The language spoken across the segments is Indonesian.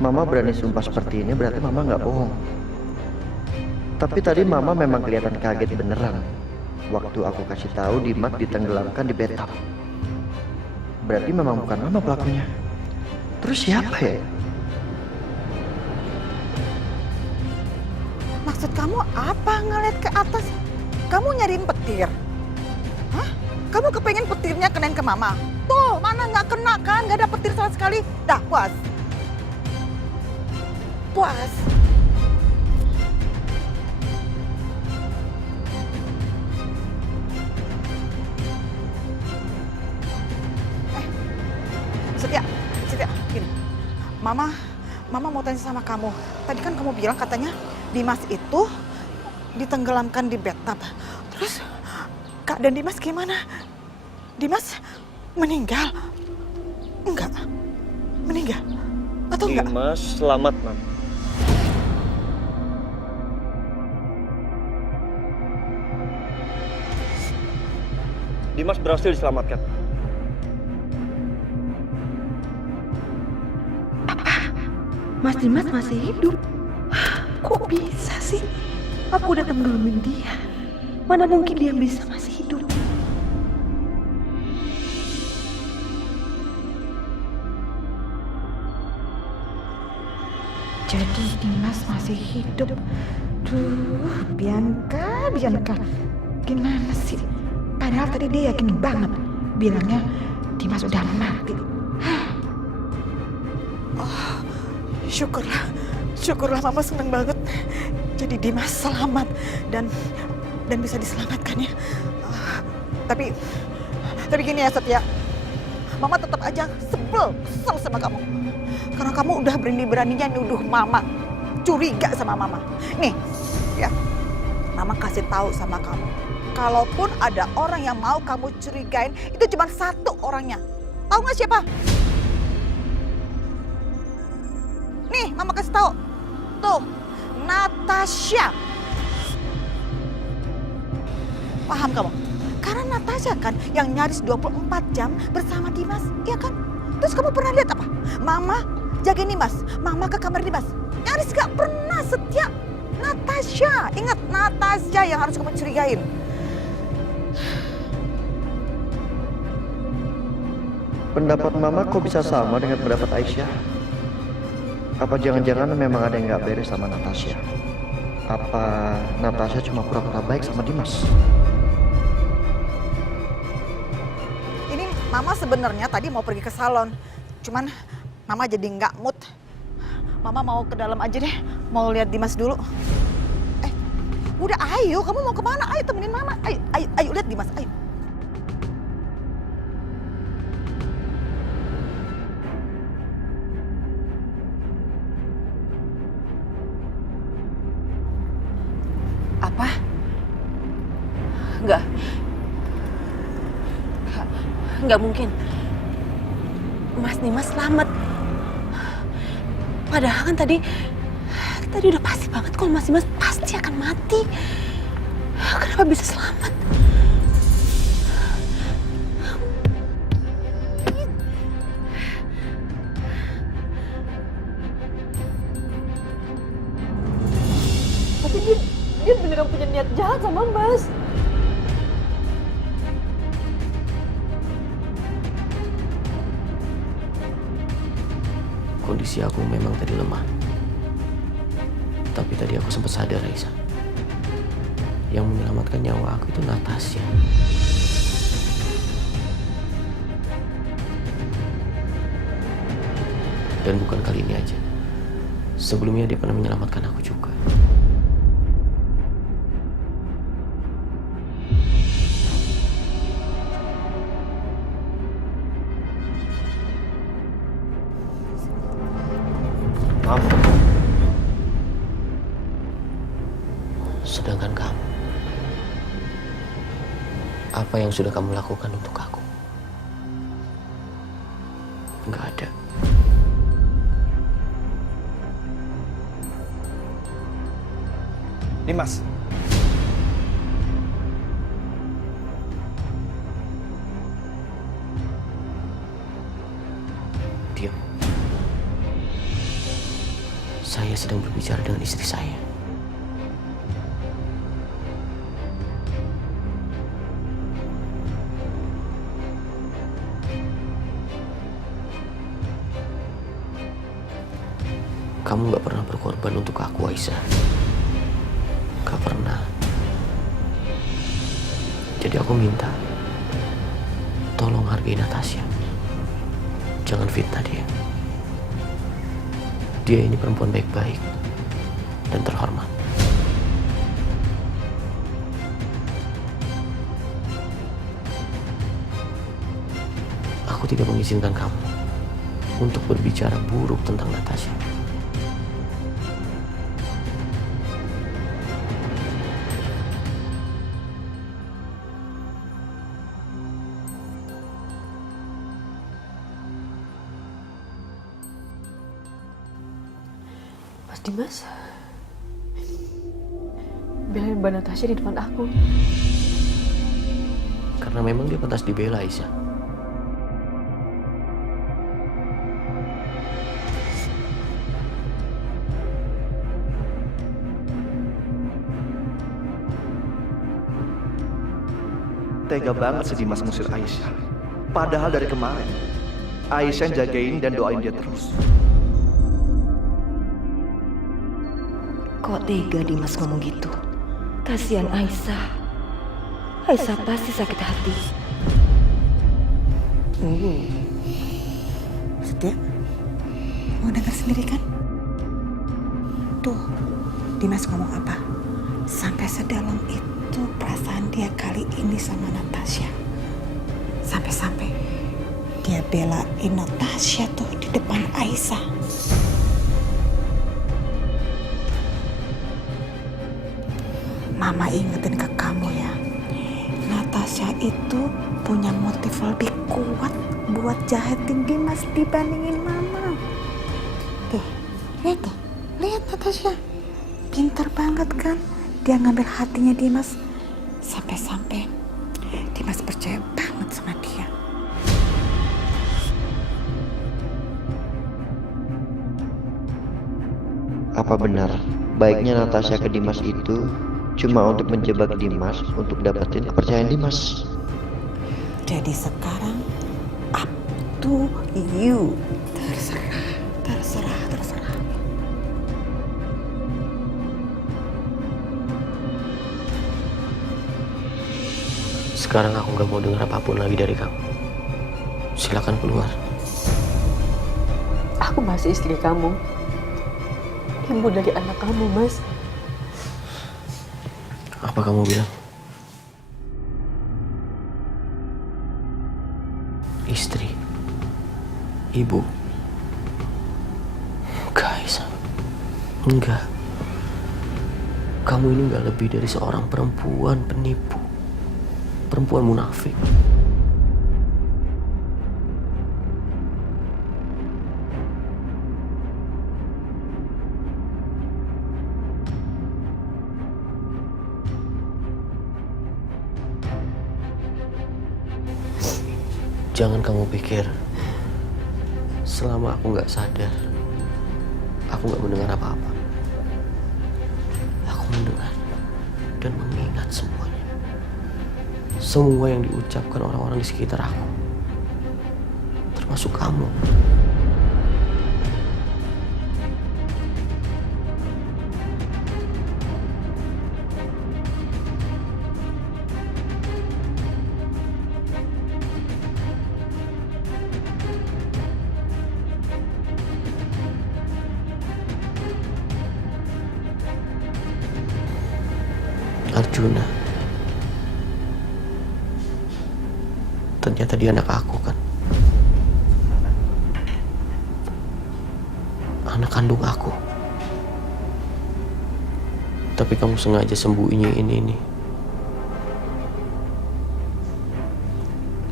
Mama berani sumpah seperti ini berarti Mama nggak bohong. Tapi tadi Mama memang kelihatan kaget beneran waktu aku kasih tahu Dimas ditenggelamkan di bathtub. Berarti memang bukan Mama pelakunya. Terus siapa ya? Maksud kamu apa ngeliat ke atas? Kamu nyariin petir? Hah? Kamu kepengen petirnya kenain ke mama? Tuh, mana nggak kena kan? Nggak ada petir sama sekali. Dah, puas. Puas. Setia, Setia, gini. Mama mau tanya sama kamu. Tadi kan kamu bilang katanya Dimas itu ditenggelamkan di bathtub. Terus Kak dan Dimas gimana? Dimas meninggal? Enggak. Meninggal? Atau enggak? Dimas selamat, Mam. Dimas berhasil diselamatkan. Mas Dimas masih hidup. Kok bisa sih? Aku udah tenggelamin dia. Mana mungkin dia bisa masih hidup? Jadi Dimas masih hidup. Duh, Bianca. Gimana sih? Padahal tadi dia yakin banget. Bilangnya Dimas udah mati. Syukurlah Mama seneng banget. Jadi Dimas selamat dan bisa diselamatkan ya. Tapi gini ya Setia, Mama tetap aja kesel sama kamu. Karena kamu udah berani-beraninya nuduh Mama, curiga sama Mama. Nih, ya, Mama kasih tahu sama kamu. Kalaupun ada orang yang mau kamu curigain, itu cuma satu orangnya. Tahu nggak siapa? Nih, Mama kasih tahu. Tuh, Natasha. Paham kamu? Karena Natasha kan yang nyaris 24 jam bersama Dimas, iya kan? Terus kamu pernah lihat apa? Mama jagain Dimas, Mama ke kamar Dimas. Nyaris gak pernah. Setia. Natasha, ingat Natasha yang harus kamu curigain. Pendapat Mama kok bisa sama dengan pendapat Aisyah? Apa jangan-jangan memang ada yang nggak beres sama Natasha? Apa Natasha cuma pura-pura baik sama Dimas? Ini Mama sebenarnya tadi mau pergi ke salon. Cuman Mama jadi nggak mood. Mama mau ke dalam aja deh. Mau lihat Dimas dulu. Udah ayo. Kamu mau kemana? Ayo temenin Mama. Ayo lihat Dimas. Ayo. Apa? Enggak mungkin. Mas Dimas selamat. Padahal kan tadi udah pasti banget kalau Mas Dimas pasti akan mati. Kenapa bisa selamat? Tapi dia beneran punya niat jahat sama Mas. Kondisi aku memang tadi lemah. Tapi tadi aku sempat sadar, Raisa. Yang menyelamatkan nyawa aku itu Natasha. Dan bukan kali ini aja. Sebelumnya dia pernah menyelamatkan aku juga. Maaf. Sedangkan kamu, apa yang sudah kamu lakukan untuk aku? Nggak ada. Dimas. Diam. Saya sedang berbicara dengan istri saya. Kamu gak pernah berkorban untuk aku, Aisyah. Gak pernah. Jadi aku minta, tolong hargai Natasha. Jangan fitnah dia. Dia ini perempuan baik-baik dan terhormat. Aku tidak mengizinkan kamu untuk berbicara buruk tentang Natasha. Mas Dimas, belain Mbak Natasha di depan aku. Karena memang dia pantas dibela, Aisyah. Tega banget si Dimas ngusir Aisyah. Padahal dari kemarin, Aisyah yang jagain dan doain dia terus. Kok tega Dimas ngomong gitu? Kasihan Aisyah. Aisyah pasti sakit hati. Setia, mau dengar sendiri kan? Tuh, Dimas ngomong apa? Sampai sedalam itu perasaan dia kali ini sama Natasha. Sampai-sampai dia belain Natasha tuh di depan Aisyah. Mama ingetin ke kamu ya, Natasha itu punya motif lebih kuat buat jahatin Dimas dibandingin Mama. Tuh, lihat Natasha. Pintar banget kan? Dia ngambil hatinya Dimas. Sampai-sampai Dimas percaya banget sama dia. Apa benar baiknya Natasha ke Dimas itu cuma untuk menjebak Dimas untuk dapetin kepercayaan Dimas? Jadi sekarang up to you. Terserah. Sekarang aku gak mau dengar apapun lagi dari kamu. Silakan keluar. Aku masih istri kamu. Ibu dari anak kamu, Mas. Apa kamu bilang? Istri? Ibu? Guys, enggak. Kamu ini gak lebih dari seorang perempuan penipu. Perempuan munafik. Jangan kamu pikir selama aku gak sadar, aku gak mendengar apa-apa. Aku mendengar dan mengingat semuanya. Semua yang diucapkan orang-orang di sekitar aku, termasuk kamu. Arjuna, ternyata dia anak aku kan, anak kandung aku. Tapi kamu sengaja sembunyiin ini.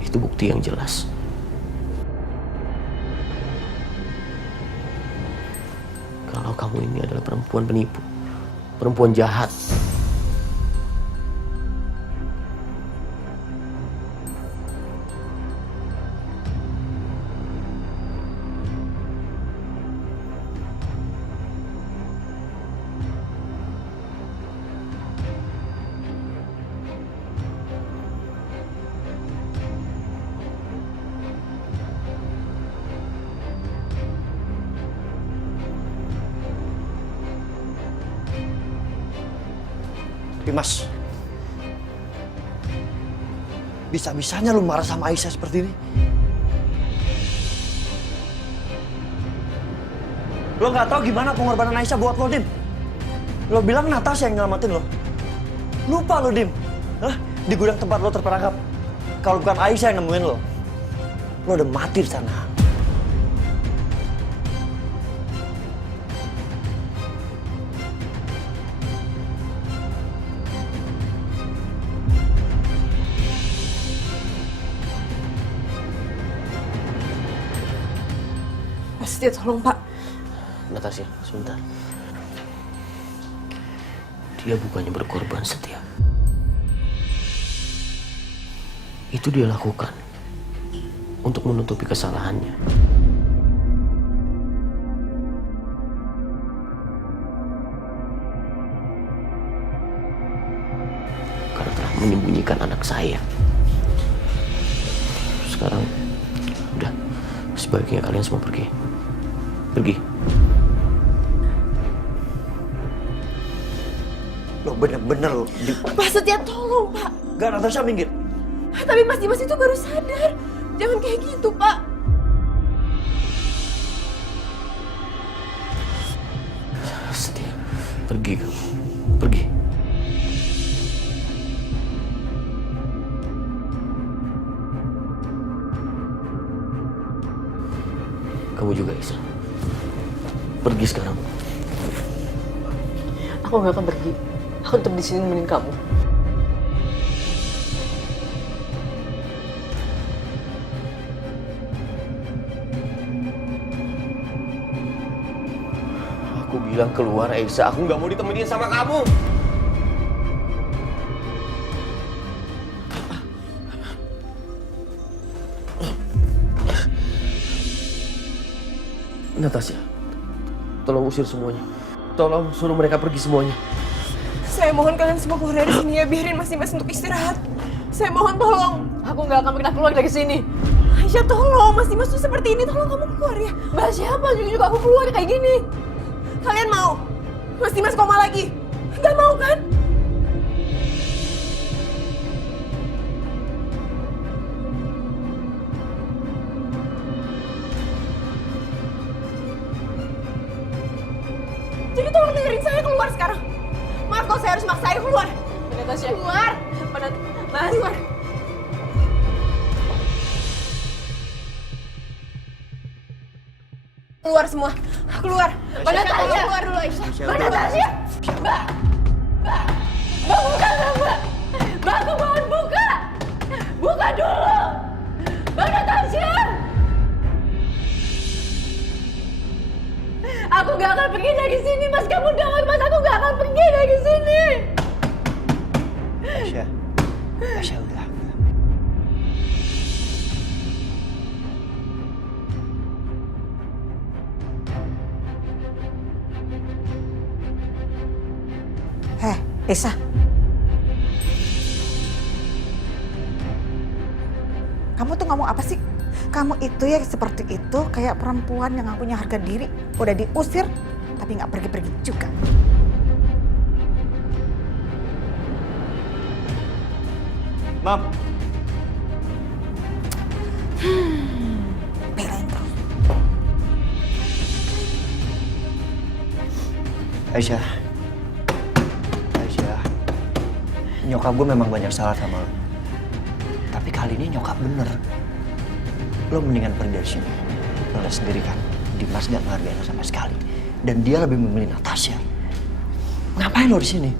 Itu bukti yang jelas kalau kamu ini adalah perempuan penipu, perempuan jahat. Tapi Mas, bisa-bisanya lu marah sama Aisyah seperti ini. Lo nggak tahu gimana pengorbanan Aisyah buat lo, Dim. Lo bilang Natasha yang nyelamatin lo. Lupa lo, Dim. Hah? Di gudang tempat lo terperangkap. Kalau bukan Aisyah yang nemuin lo udah mati di sana. Mas Setia, tolong Pak. Natasha, sebentar. Dia bukannya berkorban, Setia. Itu dia lakukan untuk menutupi kesalahannya. Karena telah menyembunyikan anak saya. Sekarang, udah, sebaiknya kalian semua pergi. Pergi. Lo bener-bener lo. Pak Setia, tolong Pak. Gak, Natasha minggir. Tapi Mas Dimas itu baru sadar. Jangan kayak gitu, Pak. Setia, pergi kamu. Pergi. Kamu juga, Isa. Pergi sekarang. Aku nggak akan pergi. Aku tetap di sini nemenin kamu. Aku bilang keluar, Aisyah. Aku nggak mau ditemenin sama kamu. Natasha, tolong usir semuanya. Tolong suruh mereka pergi semuanya. Saya mohon kalian semua keluar dari sini ya. Biarin Mas Dimas untuk istirahat. Saya mohon tolong. Aku nggak akan pernah keluar dari sini. Aisyah, tolong. Mas Dimas tuh seperti ini. Tolong kamu keluar ya. Mbak siapa juga aku keluar kayak gini. Kalian mau? Mas Dimas koma lagi? Nggak mau kan? Jadi tolong dengerin saya keluar sekarang. Maaf kalau saya harus maksa saya keluar. Natasha. Keluar. Mas. Keluar. Keluar semua. Keluar. Mbak Natasha. Keluar dulu, Aisyah. Mbak Natasha. Mbak. Mbak. Mbak, buka nggak, Mbak? Mbak, aku mohon buka. Buka dulu. Mbak Natasha. Aku gak akan pergi dari sini, Mas. Kamu dengar, Mas. Aku gak akan pergi dari sini. Aisyah. Aisyah, udah. Esa. Kamu tuh ngomong apa sih? Kamu itu ya seperti itu, kayak perempuan yang gak punya harga diri. Udah diusir, tapi gak pergi-pergi juga. Mam. Belain terus. Aisyah. Aisyah. Nyokap gue memang banyak salah sama lo. Tapi kali ini nyokap bener. Lo mendingan pergi dari sini. Lo lihat sendiri kan, Dimas gak menghargai lo sama sekali. Dan dia lebih memilih Natasha. Ngapain lo di sini?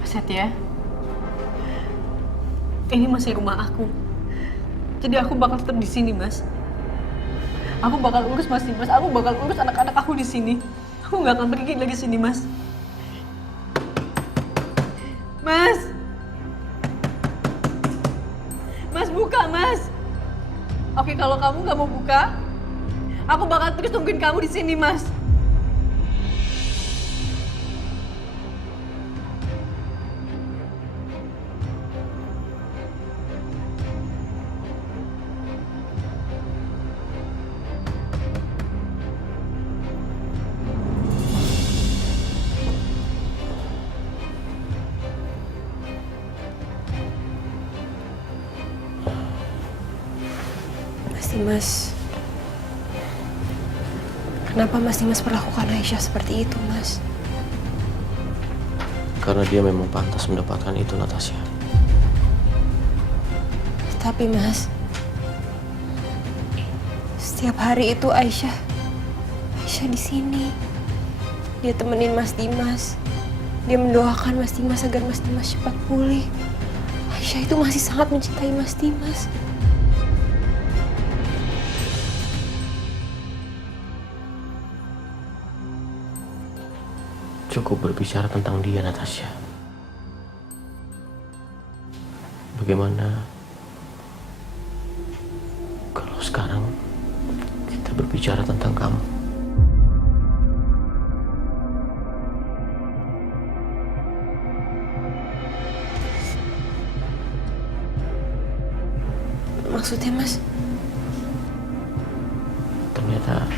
Mas Setia, ini masih rumah aku. Jadi aku bakal tetap di sini, Mas. Aku bakal urus Mas Dimas. Aku bakal urus anak-anak aku di sini. Aku nggak akan pergi lagi sini, Mas. Mas! Mas, buka, Mas! Oke, kalau kamu nggak mau buka, aku bakal terus tungguin kamu di sini, Mas. Dimas, kenapa Mas Dimas perlakukan Aisyah seperti itu, Mas? Karena dia memang pantas mendapatkan itu, Natasha. Tapi Mas, setiap hari itu Aisyah di sini. Dia temenin Mas Dimas. Dia mendoakan Mas Dimas agar Mas Dimas cepat pulih. Aisyah itu masih sangat mencintai Mas Dimas. Cukup berbicara tentang dia, Natasha. Bagaimana kalau sekarang kita berbicara tentang kamu? Maksudnya, Mas? Ternyata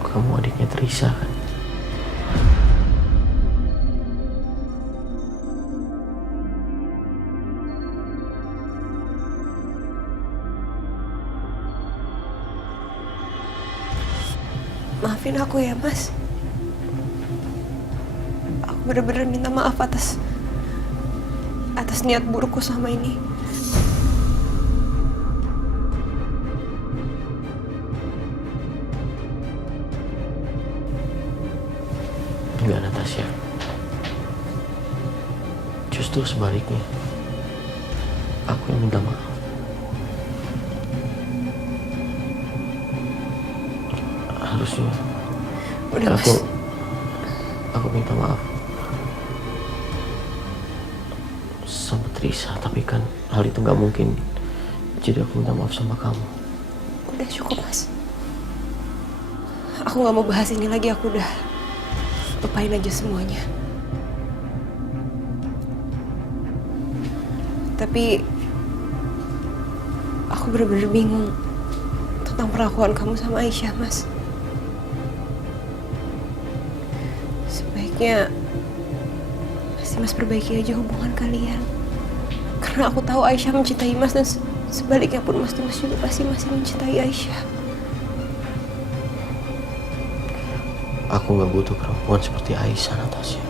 kamu adiknya Teresa, kan? Maafin aku ya, Mas. Aku benar-benar minta maaf atas niat burukku selama ini. Enggak, Natasha. Justru sebaliknya. Aku yang minta maaf. Harusnya Udah, Mas. aku minta maaf sama Teresa, tapi kan hal itu nggak mungkin. Jadi aku minta maaf sama kamu. Udah cukup, Mas. Aku nggak mau bahas ini lagi. Aku udah lupain aja semuanya. Tapi aku bener-bener bingung tentang perlakuan kamu sama Aisyah, Mas. Sebaiknya Mas perbaiki aja hubungan kalian. Karena aku tahu Aisyah mencintai Mas, dan sebaliknya pun Mas Dimas juga pasti masih mencintai Aisyah. Aku nggak butuh perempuan seperti Aisyah, Natasha.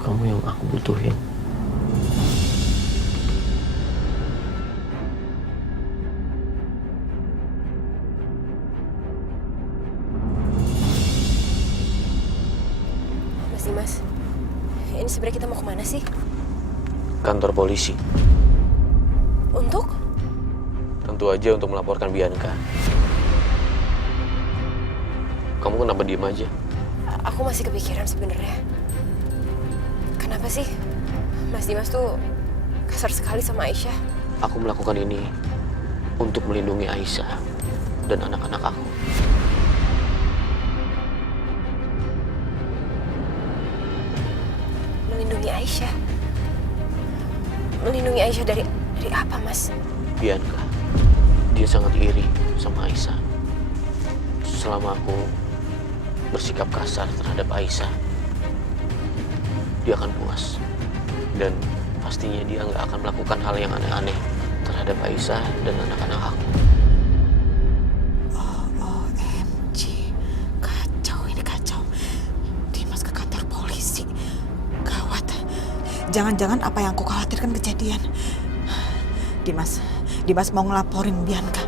Kamu yang aku butuhin. Mas Dimas, ini sebenarnya kita mau kemana sih? Kantor polisi. Untuk? Tentu aja untuk melaporkan Bianca. Kamu kenapa diem aja? Aku masih kepikiran sebenarnya. Kenapa sih Mas Dimas tuh kasar sekali sama Aisyah? Aku melakukan ini untuk melindungi Aisyah dan anak-anak aku. Melindungi Aisyah? Melindungi Aisyah dari apa, Mas? Bianca, dia sangat iri sama Aisyah. Selama aku bersikap kasar terhadap Aisyah, dia akan puas. Dan pastinya dia nggak akan melakukan hal yang aneh-aneh terhadap Aisyah dan anak-anak aku. OMG, kacau ini, kacau. Dimas ke kantor polisi. Gawat. Jangan-jangan apa yang aku khawatirkan kejadian. Dimas mau ngelaporin Bianca.